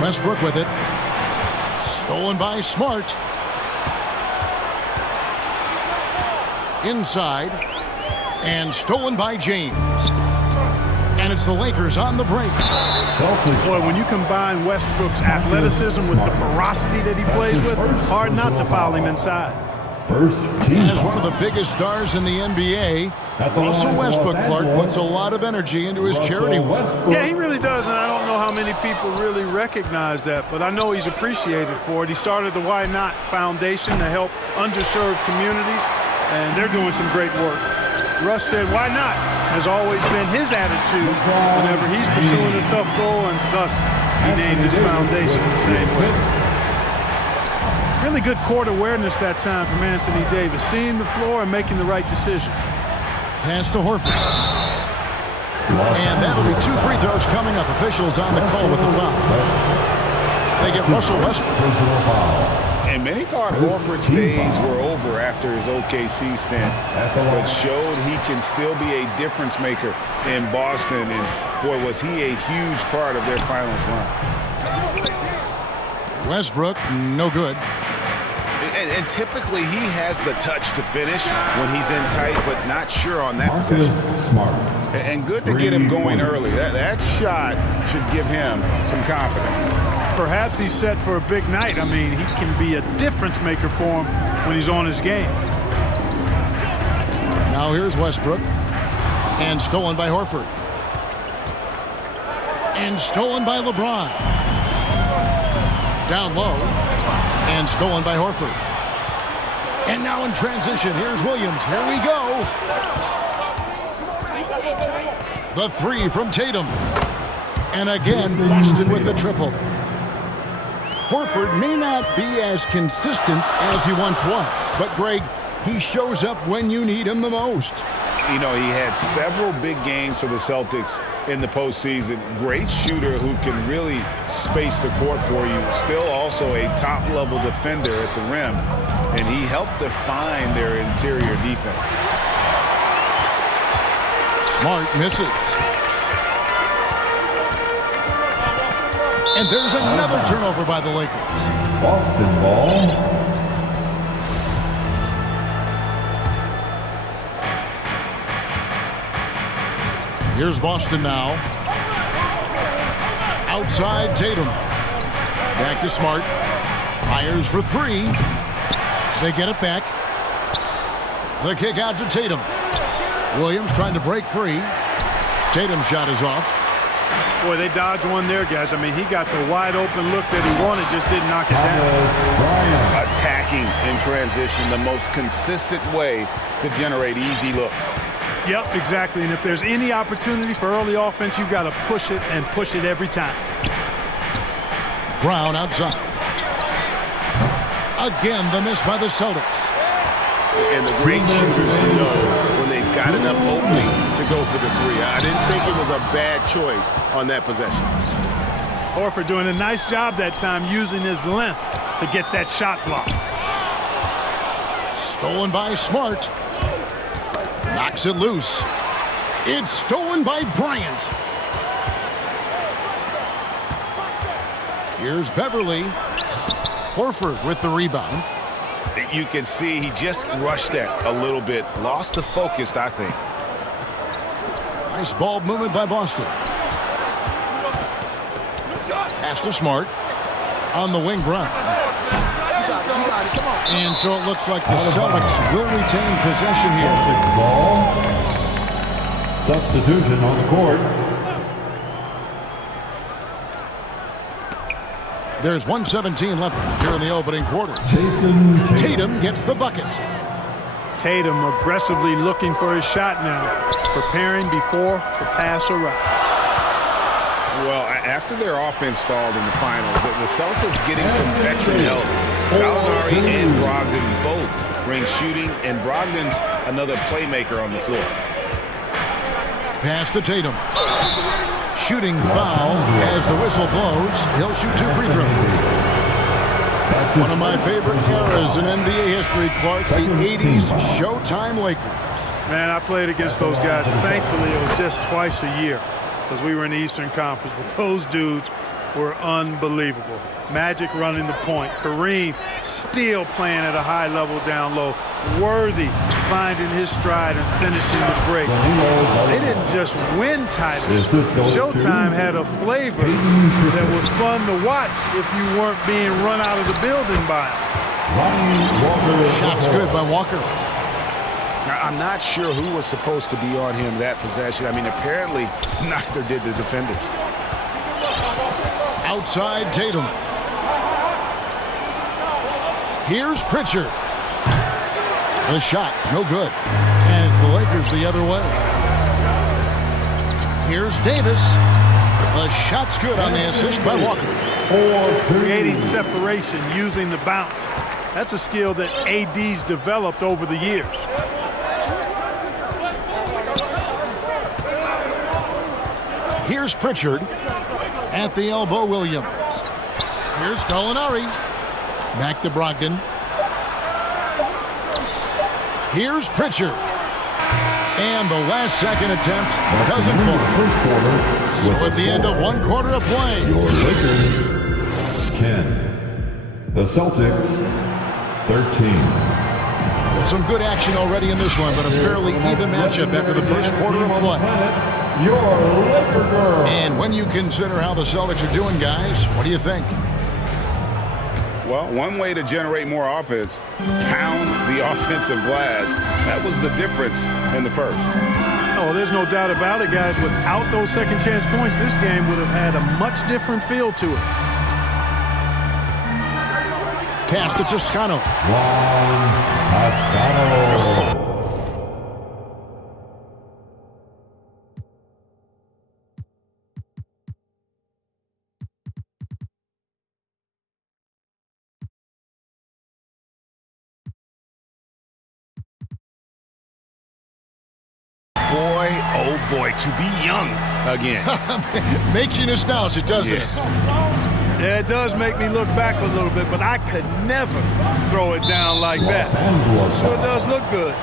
Westbrook with it. Stolen by Smart. Inside. And stolen by James. And it's the Lakers on the break. Boy, when you combine Westbrook's athleticism with the ferocity that he plays with, hard not to foul him inside. As one of the biggest stars in the NBA, Russell Westbrook, Clark, puts a lot of energy into his charity work. Yeah, he really does, and I don't know how many people really recognize that, but I know he's appreciated for it. He started the Why Not Foundation to help underserved communities, and they're doing some great work. Russ said, why not? Has always been his attitude whenever he's pursuing a tough goal, and thus he named his foundation the same way. Really good court awareness that time from Anthony Davis, seeing the floor and making the right decision. Pass to Horford. And that'll be 2 free throws coming up. Officials on the call with the foul. They get Russell Westbrook. And many thought Horford's days were over after his OKC stint, but showed he can still be a difference maker in Boston. And boy, was he a huge part of their finals run. Westbrook, no good. And typically he has the touch to finish when he's in tight, but not sure on that possession. Smart. And good to get him going early. That shot should give him some confidence. Perhaps he's set for a big night. I mean, he can be a difference maker for him when he's on his game. Now here's Westbrook. And stolen by Horford. And stolen by LeBron. Down low. And stolen by Horford. And now in transition, here's Williams. Here we go. The 3 from Tatum. And again, Boston with the triple. Horford may not be as consistent as he once was, but Greg, he shows up when you need him the most. You know, he had several big games for the Celtics in the postseason. Great shooter who can really space the court for you. Still also a top-level defender at the rim, and he helped define their interior defense. Smart misses. And there's another turnover by the Lakers. Boston ball. Here's Boston now. Outside Tatum. Back to Smart. Fires for 3. They get it back. The kick out to Tatum. Williams trying to break free. Tatum's shot is off. Boy, they dodged one there, guys. I mean, he got the wide open look that he wanted, just didn't knock it down. Attacking in transition, the most consistent way to generate easy looks. Yep, exactly. And if there's any opportunity for early offense, you've got to push it and push it every time. Brown outside. Again, the miss by the Celtics. And the great shooters know when they've got enough opening to go for the 3. I didn't think it was a bad choice on that possession. Horford doing a nice job that time using his length to get that shot blocked. Stolen by Smart. Knocks it loose. It's stolen by Bryant. Here's Beverly. Horford with the rebound. You can see he just rushed that a little bit. Lost the focus, I think. Nice ball movement by Boston. Pass to Smart. On the wing, Brown. And so it looks like the Celtics will retain possession here. Ball. Substitution on the court. There's 1:17 left here in the opening quarter. Jason Tatum gets the bucket. Tatum aggressively looking for his shot now, preparing before the pass arrives. Well, after their offense stalled in the finals, the Celtics getting some veteran help. Gallinari and Brogdon both bring shooting, and Brogdon's another playmaker on the floor. Pass to Tatum. Shooting foul as the whistle blows. He'll shoot 2 free throws. One of my favorite eras in NBA history, Clark, the 80s Showtime Lakers. Man, I played against those guys. Thankfully, it was just twice a year. because we were in the Eastern Conference, but those dudes were unbelievable. Magic running the point. Kareem still playing at a high level down low. Worthy finding his stride and finishing the break. They didn't just win titles. Showtime had a flavor that was fun to watch if you weren't being run out of the building by him. Shot's good by Walker. Now, I'm not sure who was supposed to be on him that possession. I mean, apparently neither did the defenders. Outside Tatum. Here's Pritchard. The shot, no good. And it's the Lakers the other way. Here's Davis. The shot's good on the assist by Walker. Creating separation using the bounce. That's a skill that AD's developed over the years. Here's Pritchard. At the elbow, Williams. Here's Gallinari. Back to Brogdon. Here's Pritchard. And the last second attempt doesn't fall. So at the end of one quarter of play. Your Lakers 10. The Celtics 13. Some good action already in this one, but a fairly even matchup after the first quarter of play. Your Laker girl. And when you consider how the Celtics are doing, guys, what do you think? Well, one way to generate more offense, pound the offensive glass. That was the difference in the first. Oh, there's no doubt about it, guys. Without those second chance points, this game would have had a much different feel to it. Pass to Toscano. Juan Toscano. Boy, oh boy, to be young again. Makes you nostalgic, doesn't it? Yeah, it does make me look back a little bit, but I could never throw it down like that. Sure does look good.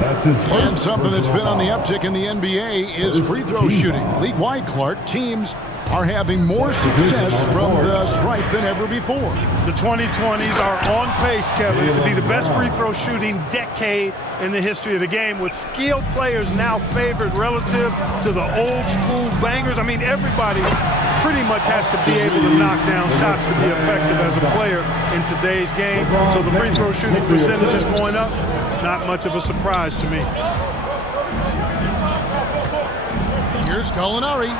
That's his first. And something that's been on the uptick in the NBA is free throw shooting. League-wide, Clark, teams are having more success from the stripe than ever before. The 2020s are on pace, Kevin, to be the best free throw shooting decade in the history of the game, with skilled players now favored relative to the old school bangers. I mean, everybody pretty much has to be able to knock down shots to be effective as a player in today's game. So the free throw shooting percentage is going up. Not much of a surprise to me. Here's Gallinari.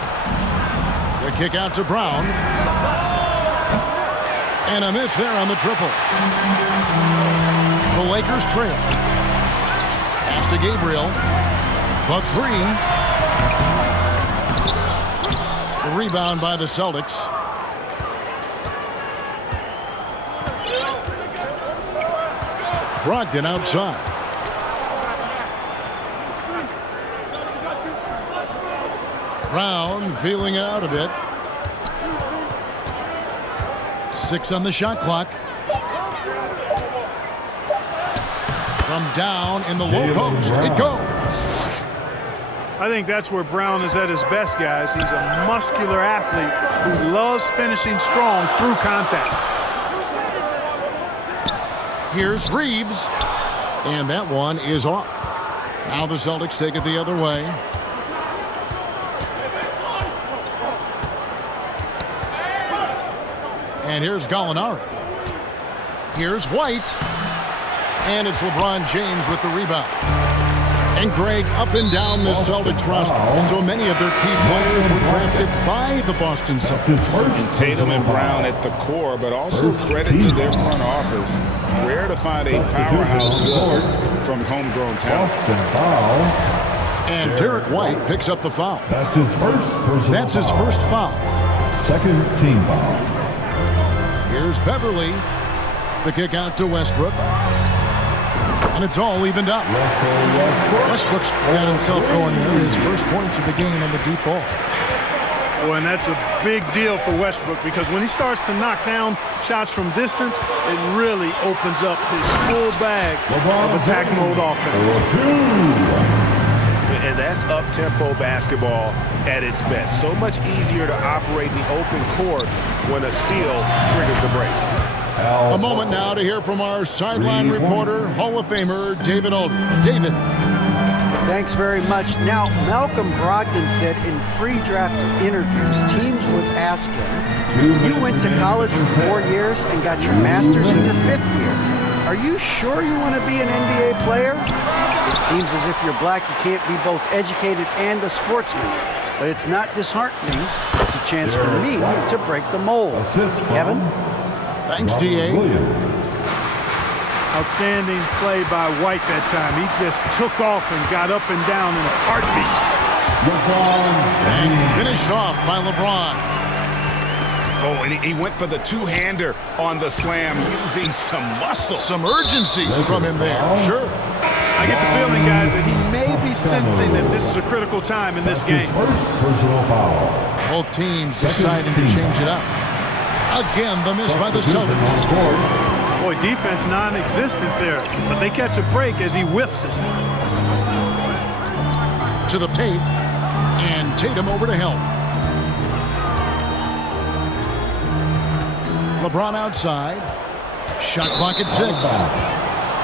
The kick out to Brown. And a miss there on the triple. The Lakers trail. Pass to Gabriel. The three. The rebound by the Celtics. Brogdon outside. Brown feeling it out a bit. 6 on the shot clock. From down in the low post, it goes. I think that's where Brown is at his best, guys. He's a muscular athlete who loves finishing strong through contact. Here's Reeves. And that one is off. Now the Celtics take it the other way. And here's Gallinari. Here's White. And it's LeBron James with the rebound. And Greg, up and down the Celtics roster, so many of their key players were drafted by the Boston Celtics. And Tatum and Brown at the core, but also credit to their front office. Rare to find a powerhouse guard from homegrown talent. And Derek White picks up the foul. That's his first personal That's his first foul. Second team foul. Here's Beverly. The kick out to Westbrook. And it's all evened up. Westbrook's got himself going there. His first points of the game on the deep ball. Well, and that's a big deal for Westbrook, because when he starts to knock down shots from distance, it really opens up his full bag of attack mode offense. And that's up-tempo basketball at its best. So much easier to operate in the open court when a steal triggers the break. A moment now to hear from our sideline reporter, Hall of Famer David Aldridge. David. Thanks very much. Now, Malcolm Brogdon said in pre-draft interviews, teams would ask him, you went to college for 4 years and got your master's in your 5th year. Are you sure you want to be an NBA player? It seems as if you're black, you can't be both educated and a sportsman. But it's not disheartening. It's a chance for me to break the mold. Kevin? Thanks, D.A. Outstanding play by White that time. He just took off and got up and down in a heartbeat. And finished off by LeBron. Oh, and he went for the two-hander on the slam, using some muscle. Some urgency from him there. Sure. I get the feeling, guys, that he may be sensing that this is a critical time in this game. First personal foul. Both teams deciding to change it up. Again, the miss by the Celtics. Boy, defense non-existent there, but they catch a break as he whiffs it. To the paint, and Tatum over to help. LeBron outside. Shot clock at 6.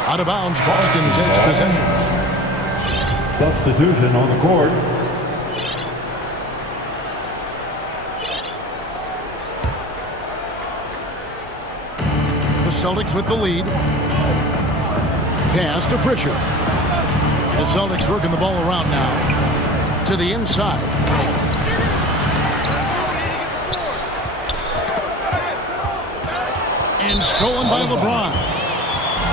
Out of bounds, Boston takes possession. Substitution on the court. The Celtics with the lead. Pass to Pritchard. The Celtics working the ball around now. To the inside. And stolen by LeBron.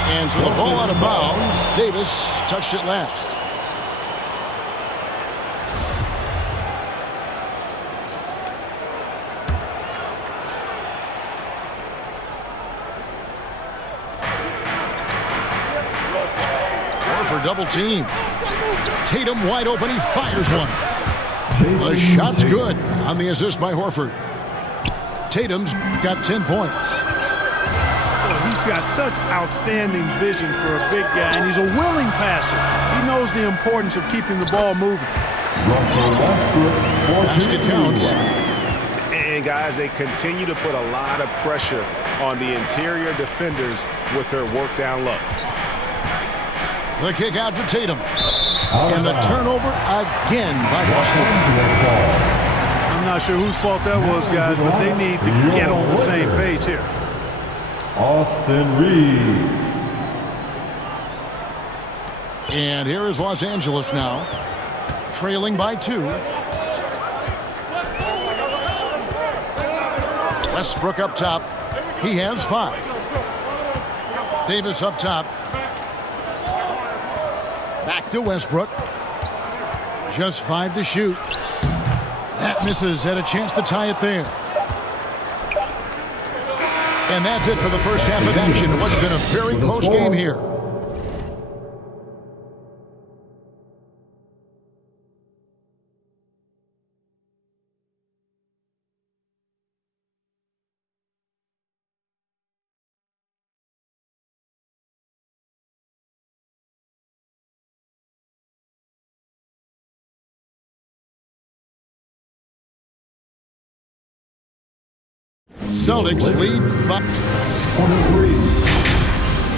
And so the ball out of bounds. Davis touched it last. For double team. Tatum wide open. He fires one. The shot's good on the assist by Horford. Tatum's got 10 points. He's got such outstanding vision for a big guy, and he's a willing passer. He knows the importance of keeping the ball moving. Basket counts. And guys, they continue to put a lot of pressure on the interior defenders with their work down low. The kick out to Tatum. And the turnover again by Boston. I'm not sure whose fault that was, guys, but they need to get on the same page here. Austin Reeves. And here is Los Angeles now, trailing by 2. Westbrook up top. He has 5. Davis up top. Back to Westbrook. Just 5 to shoot. That misses. Had a chance to tie it there. And that's it for the first half of action in what's been a very close game here. Celtics lead by 23.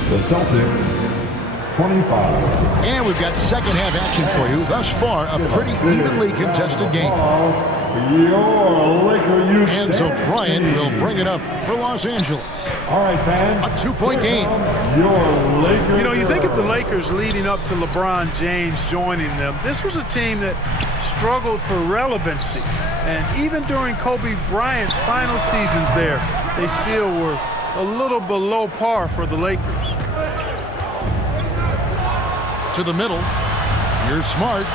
The Celtics, 25. And we've got second half action for you. Thus far, a pretty evenly contested game. And so Bryant will bring it up for Los Angeles. All right, fans. A 2-point game. Your Lakers. You know, you think of the Lakers leading up to LeBron James joining them. This was a team that struggled for relevancy. And even during Kobe Bryant's final seasons there, they still were a little below par for the Lakers. To the middle. Here's Smart.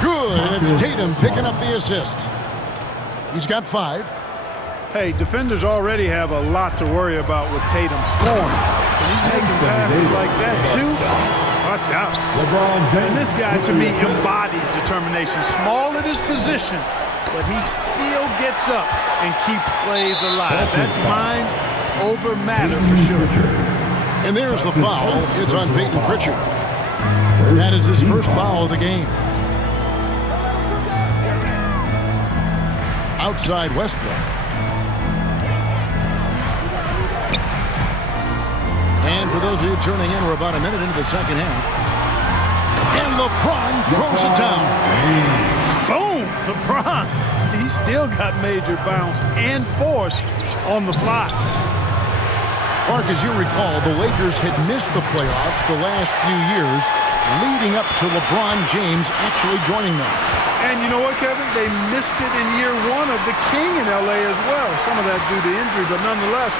Good, and it's Tatum picking up the assist. He's got 5. Hey, defenders already have a lot to worry about with Tatum scoring. And he's making passes like that, too. Watch out. And this guy, to me, embodies determination. Small at his position, but he still gets up and keeps plays alive. That's mind over matter for sure. And there's the foul. It's on Peyton Pritchard. That is his first foul of the game. outside Westbrook. And for those of you tuning in, we're about a minute into the second half. And LeBron throws it down. Boom! LeBron. He still got major bounce and force on the fly. Mark, as you recall, the Lakers had missed the playoffs the last few years, leading up to LeBron James actually joining them. And you know what, Kevin? They missed it in year one of the King in L.A. as well. Some of that due to injury, but nonetheless,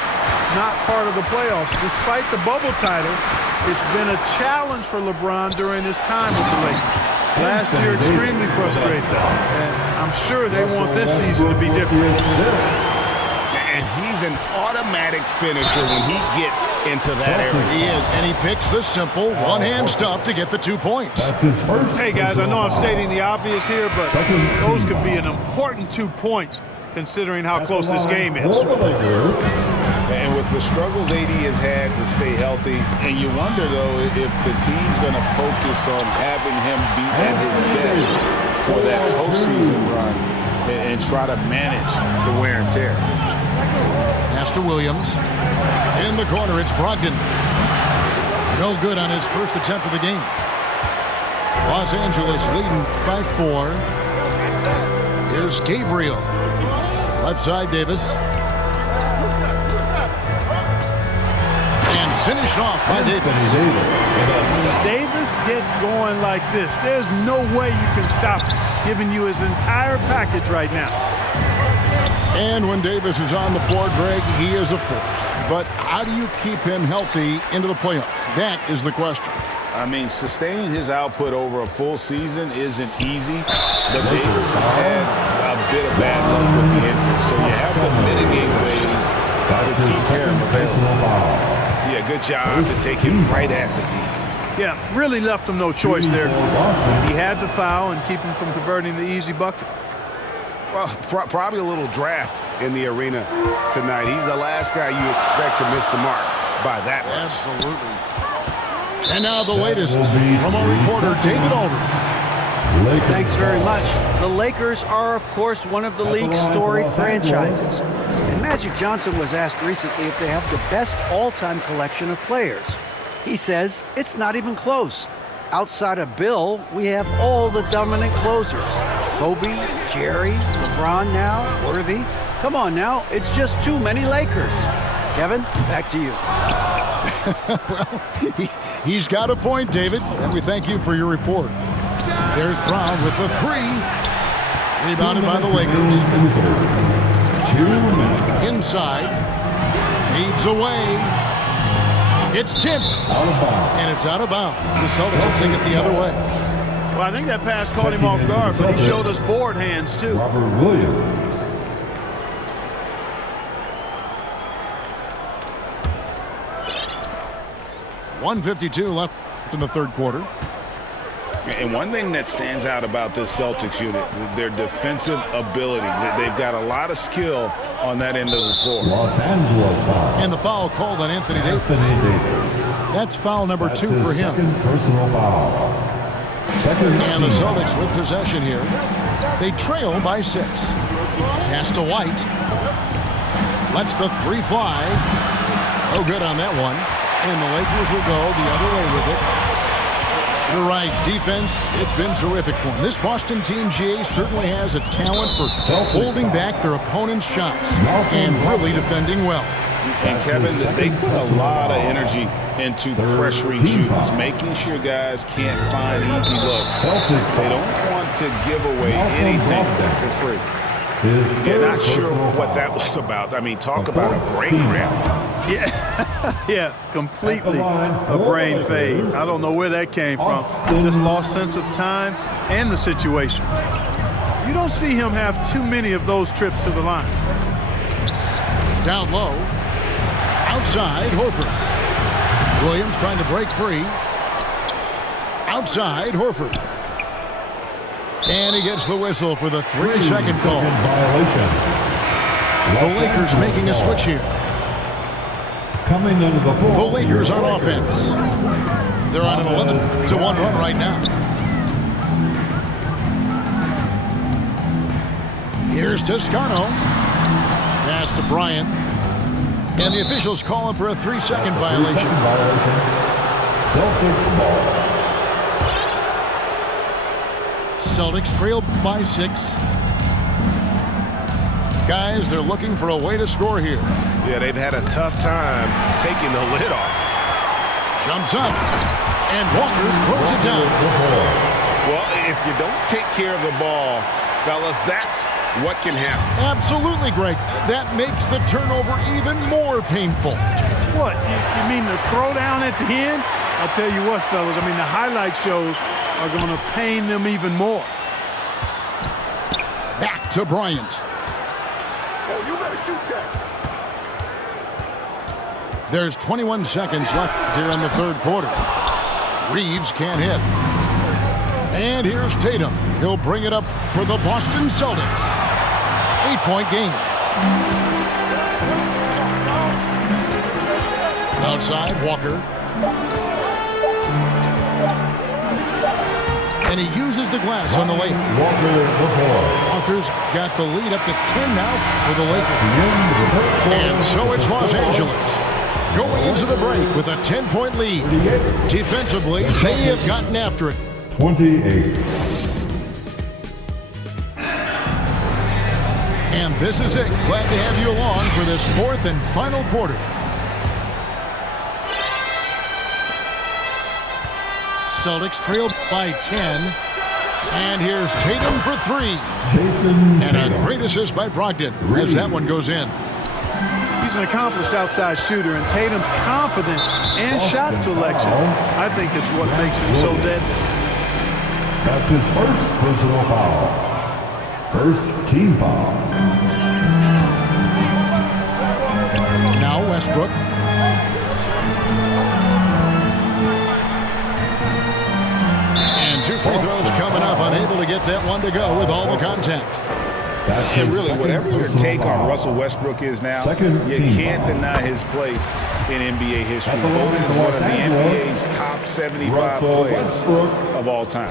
not part of the playoffs. Despite the bubble title, it's been a challenge for LeBron during his time with the Lakers. Last year, extremely frustrating. And I'm sure they want this season to be different. And he's an automatic finisher when he gets into that area. He is, and he picks the simple one-hand stuff to get the 2 points. That's his first. Hey, guys, I know I'm stating the obvious here, but those could be an important 2 points considering how close this game is. And with the struggles AD has had to stay healthy, and you wonder, though, if the team's going to focus on having him be at his best for that postseason run and try to manage the wear and tear. Pass to Williams. In the corner, it's Brogdon. No good on his first attempt of the game. Los Angeles leading by 4. Here's Gabriel. Left side, Davis. And finished off by Davis. Davis gets going like this. There's no way you can stop him, giving you his entire package right now. And when Davis is on the floor, Greg, he is a force. But how do you keep him healthy into the playoffs? That is the question. I mean, sustaining his output over a full season isn't easy, but Davis has had a bit of bad luck with the injury, so you have to mitigate ways to keep him available. Yeah, good job to take him right at the D. Yeah, really left him no choice there. He had to foul and keep him from converting the easy bucket. Well, probably a little draft in the arena tonight. He's the last guy you expect to miss the mark by that much. Absolutely. And now the latest from our reporter, David Aldridge. Thanks very much. The Lakers are, of course, one of the league's storied franchises. And Magic Johnson was asked recently if they have the best all-time collection of players. He says it's not even close. Outside of Bill, we have all the dominant closers. Kobe, Jerry, LeBron now, Worthy. Come on now, it's just too many Lakers. Kevin, back to you. Well, he's got a point, David, and we thank you for your report. There's Brown with the 3. Rebounded by the Lakers. 2 minutes. Inside. Feeds away. It's tipped. Out of bounds. And it's out of bounds. The Celtics will take it the other way. Well, I think that pass caught him off guard, but he showed us board hands, too. Robert Williams. .152 left in the third quarter. And one thing that stands out about this Celtics unit, their defensive abilities. They've got a lot of skill on that end of the floor. Los Angeles foul. And the foul called on Anthony Davis. That's foul number 2 for him. Second personal foul. Second. And the Celtics with possession here. They trail by 6. Pass to White. Lets the 3 fly. No good on that one. And the Lakers will go the other way with it. You're right. Defense, it's been terrific for them. This Boston team, GA, certainly has a talent for holding back their opponent's shots and really defending well. And Kevin, they put a lot of energy into pressuring shooters, making sure guys can't find easy looks. They don't want to give away anything for free. Yeah, not sure what that was about. I mean, talk about a brain cramp. Yeah, completely a brain fade. I don't know where that came from. Just lost sense of time and the situation. You don't see him have too many of those trips to the line. Down low. Outside, Horford. Williams trying to break free. Outside, Horford. And he gets the whistle for the 3-second call. The Lakers making a switch here. Coming into the Lakers on offense. They're on an 11-1 run right now. Here's Toscano. Pass to Bryant. And the officials call him for a 3-second violation. Celtics ball. Celtics trail by 6. Guys, they're looking for a way to score here. Yeah, they've had a tough time taking the lid off. Jumps up. And Walker throws it down. Well, if you don't take care of the ball, fellas, that's what can happen. Absolutely, Greg. That makes the turnover even more painful. What? You mean the throwdown at the end? I'll tell you what, fellas. I mean, the highlight shows are going to pain them even more. Back to Bryant. Oh, you better shoot that. There's 21 seconds left here in the third quarter. Reeves can't hit. And here's Tatum. He'll bring it up for the Boston Celtics. 8-point game. Outside, Walker. And he uses the glass on the lane. Walker's got the lead up to 10 now for the Lakers. And so it's Los Angeles going into the break with a 10-point lead. Defensively, they have gotten after it. 28. And this is it. Glad to have you along for this fourth and final quarter. Celtics trail by 10. And here's Tatum for 3. And a great assist by Brogdon as that one goes in. He's an accomplished outside shooter, and Tatum's confidence and shot selection, I think it's what makes him so deadly. That's his first personal foul. First team foul. Now Westbrook. And 2 free throws coming up. Unable to get that one to go with all the contact. And really, whatever your take on Russell Westbrook is now, you can't deny his place in NBA history. Voted as one of the NBA's top 75 players of all time.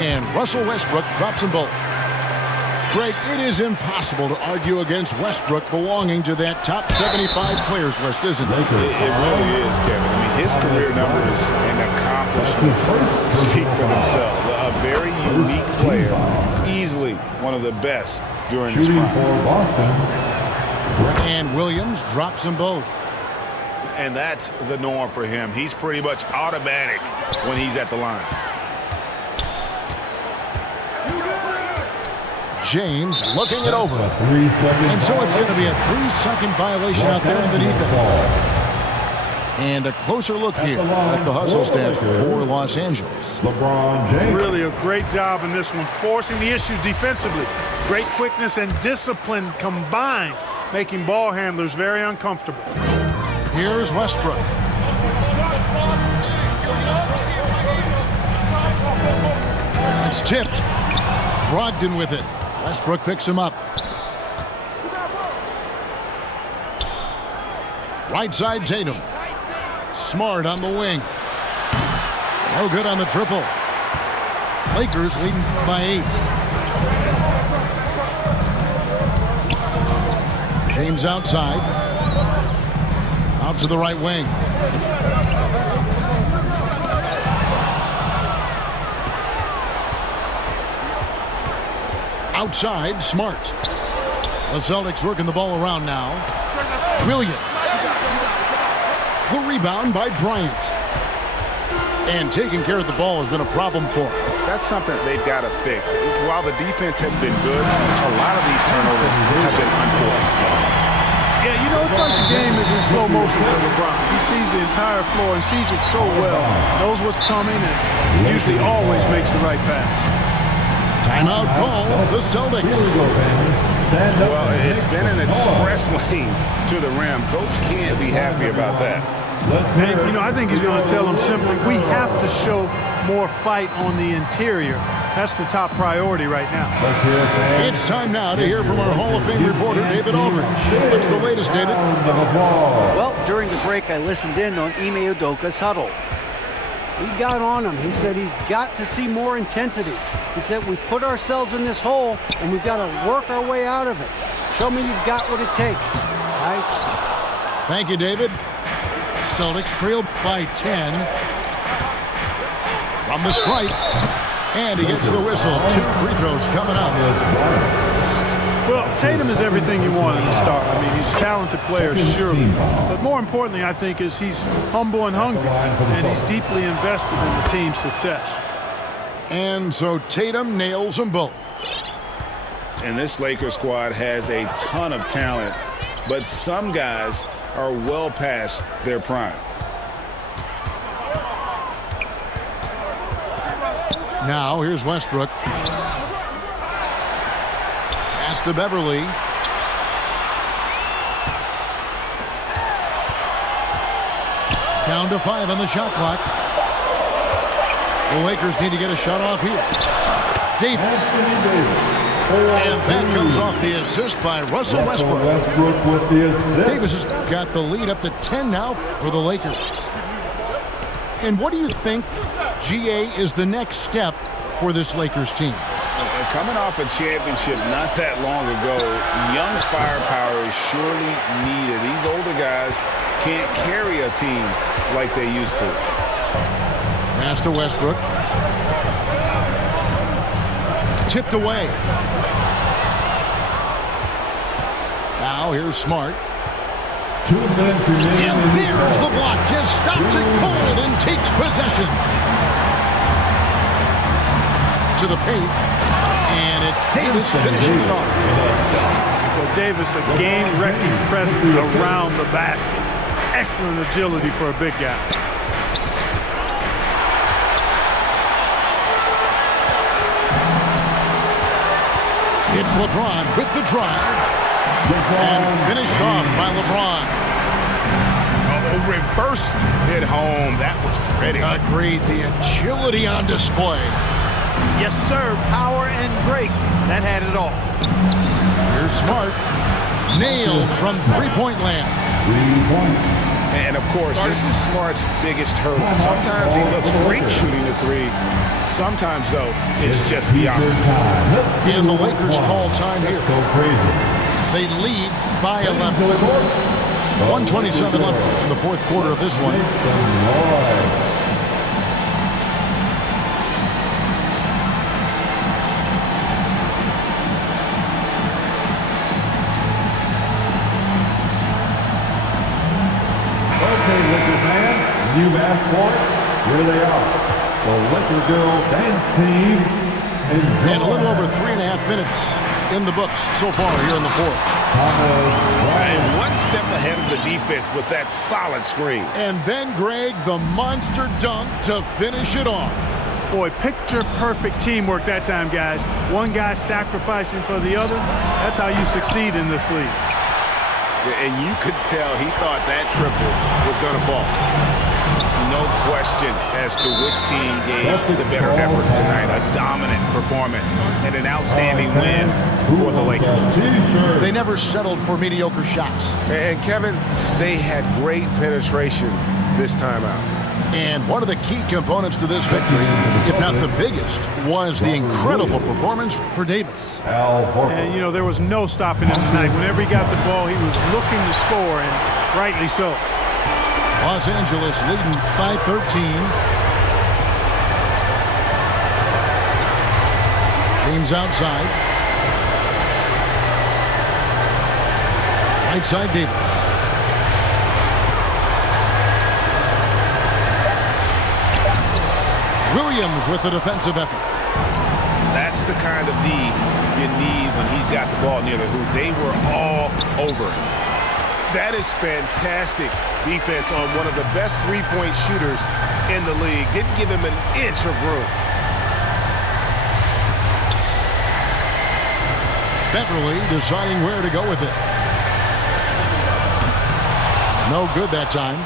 And Russell Westbrook drops them both. Greg, it is impossible to argue against Westbrook belonging to that top 75 players list, isn't it? It really is, Kevin. I mean, his career numbers and accomplishments speak for themselves. A very unique player, easily one of the best during his prime. And Williams drops them both. And that's the norm for him. He's pretty much automatic when he's at the line. James looking it over. And so it's going to be a 3-second violation out there in the defense. And a closer look here at the hustle stats for Los Angeles. LeBron James. Really a great job in this one, forcing the issue defensively. Great quickness and discipline combined, making ball handlers very uncomfortable. Here's Westbrook. It's tipped. Brogdon with it. Westbrook picks him up. Right side Tatum. Smart on the wing. No good on the triple. Lakers leading by 8. James outside. Out to the right wing. Outside, Smart. The Celtics working the ball around now. Williams. The rebound by Bryant. And taking care of the ball has been a problem for him. That's something they've got to fix. While the defense has been good, a lot of these turnovers have been unforced. Yeah, you know, it's like the game is in slow motion for LeBron. He sees the entire floor and sees it so well, knows what's coming, and usually always makes the right pass. Timeout call, the Celtics. Well, it's been an express lane to the rim. Coach can't be happy about that. And, you know, I think he's going to tell them simply, we have to show more fight on the interior. That's the top priority right now. It's time now to hear from our Hall of Fame reporter, David Aldridge. What's the latest, David? Well, during the break, I listened in on Ime Udoka's huddle. He got on him. He said he's got to see more intensity. He said we've put ourselves in this hole and we've got to work our way out of it. Show me you've got what it takes, guys. Thank you, David. Celtics trail by 10. From the stripe. And he gets the whistle. 2 free throws coming up. Well, Tatum is everything you want in a start. I mean, he's a talented player, surely. But more importantly, I think, is he's humble and hungry. And he's deeply invested in the team's success. And so Tatum nails them both. And this Lakers squad has a ton of talent, but some guys are well past their prime. Now, here's Westbrook. Pass to Beverly. Down to 5 on the shot clock. The Lakers need to get a shot off here. Davis. And that comes off the assist by Russell Westbrook. With the assist. Davis has got the lead up to 10 now for the Lakers. And what do you think, GA, is the next step for this Lakers team? Coming off a championship not that long ago, young firepower is surely needed. These older guys can't carry a team like they used to. Pass to Westbrook. Tipped away. Now here's Smart. 2 minutes remaining. And there's the block. Just stops it cold and takes possession. To the paint. And it's Davis finishing it off. Well, Davis, a game-wrecking presence around the basket. Excellent agility for a big guy. It's LeBron with the drive. And finished off by LeBron. Oh, reversed it home. That was pretty. Agreed. The agility on display. Yes, sir. Power and grace. That had it all. Here's Smart. Nailed from three-point land. 3 points. And, of course, this is Smart's biggest hurdle. Sometimes he looks great shooting the three. Sometimes, though, it's just the opposite. And the Lakers call time here. Go crazy. They lead by 11. 1:27 left in the fourth quarter of this one. Okay, Lakers fan, you've asked for it. Here they are. The Lakers Girl Dance Team. And a little over 3.5 minutes in the books so far here in the fourth. And one step ahead of the defense with that solid screen. And then, Greg, the monster dunk to finish it off. Boy, picture-perfect teamwork that time, guys. One guy sacrificing for the other. That's how you succeed in this league. And you could tell he thought that triple was going to fall. No question as to which team gave the better effort tonight. A dominant performance and an outstanding win for the Lakers. They never settled for mediocre shots. And Kevin, they had great penetration this time out. And one of the key components to this victory, if not the biggest, was the incredible performance for Davis. And, you know, there was no stopping him tonight. Whenever he got the ball, he was looking to score, and rightly so. Los Angeles leading by 13. James outside. Right side Davis. Williams with the defensive effort. That's the kind of D you need when he's got the ball near the hoop. They were all over it. That is fantastic defense on one of the best three-point shooters in the league. Didn't give him an inch of room. Beverly deciding where to go with it. No good that time.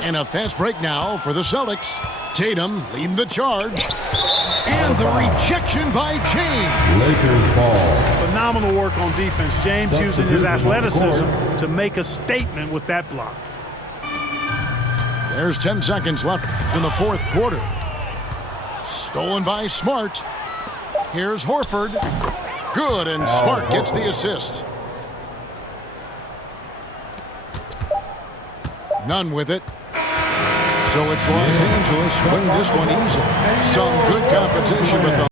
And a fast break now for the Celtics. Tatum leading the charge. And the rejection by James. Lakers ball. Phenomenal work on defense. James using his athleticism to make a statement with that block. There's 10 seconds left in the fourth quarter. Stolen by Smart. Here's Horford. Good, and Smart gets the assist. None with it. So it's Los Angeles winning this one easily. Some good competition with the